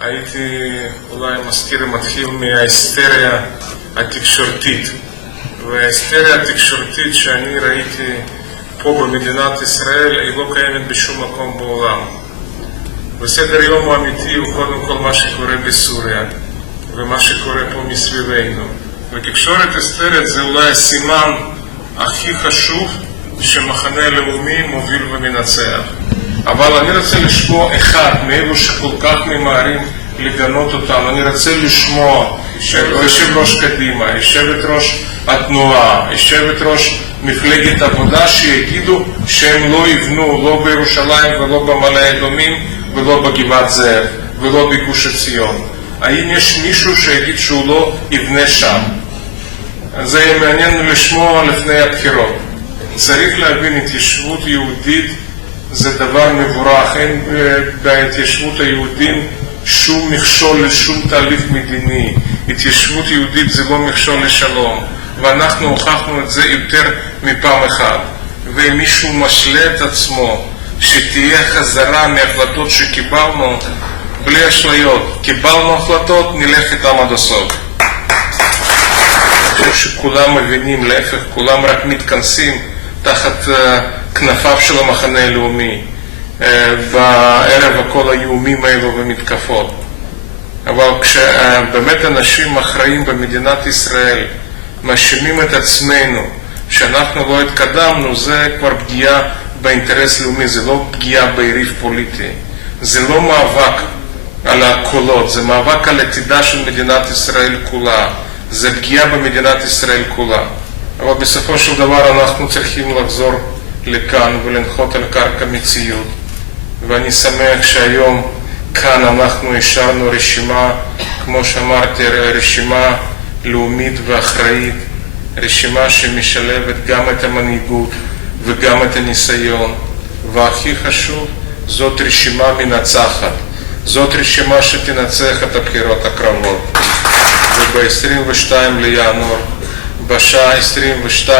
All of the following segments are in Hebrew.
הייתי אולי מזכיר מתחיל מההיסטריה התקשורתית. וההיסטריה התקשורתית שאני ראיתי פה במדינת ישראל היא לא קיימת בשום מקום בעולם. וסדר יום האמיתי הוא קודם כל מה שקורה בסוריה ומה שקורה פה מסביבנו. ותקשורת היסטרית זה אולי הסימן הכי חשוב שמחנה לאומי מוביל ומנצח. אבל אני רוצה לשמוע אחד מאלו שכל כך ממהרים לגנות אותם. אני רוצה לשמוע יושב ראש קדימה, יושבת ראש התנועה, יושבת ראש מפלגת עבודה, שיגידו שהם לא יבנו לא בירושלים ולא במעלה אדומים ולא בגבעת זאב ולא בגוש עציון. האם יש מישהו שיגיד שהוא לא יבנה שם? זה יהיה מעניין לשמוע לפני הבחירות. צריך להבין, התיישבות יהודית זה דבר מבורך. אין בהתיישבות היהודים שום מכשול לשום תהליך מדיני. התיישבות יהודית זה לא מכשול לשלום, ואנחנו הוכחנו את זה יותר מפעם אחת. ואם מישהו משלה את עצמו שתהיה חזרה מהחלטות שקיבלנו, בלי אשליות, קיבלנו החלטות, נלך איתם עד הסוף. אני חושב שכולם מבינים, להפך, כולם רק מתכנסים תחת כנפיו של המחנה הלאומי בערב כל האיומים האלו ומתקפות. אבל כשבאמת אנשים אחראים במדינת ישראל מאשימים את עצמנו שאנחנו לא התקדמנו, זה כבר פגיעה באינטרס לאומי, זה לא פגיעה ביריב פוליטי, זה לא מאבק על הקולות, זה מאבק על עתידה של מדינת ישראל כולה, זה פגיעה במדינת ישראל כולה. אבל בסופו של דבר אנחנו צריכים לחזור לכאן ולנחות על קרקע מציאות. ואני שמח שהיום כאן אנחנו השארנו רשימה, כמו שאמרתי, רשימה לאומית ואחראית, רשימה שמשלבת גם את המנהיגות וגם את הניסיון, והכי חשוב, זאת רשימה מנצחת, זאת רשימה שתנצח את הבחירות הקרבות. וב-22 לינואר בשעה 22:00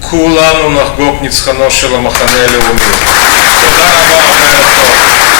כולנו נחגוג ניצחונו של המחנה הלאומי. תודה רבה, ערב טוב.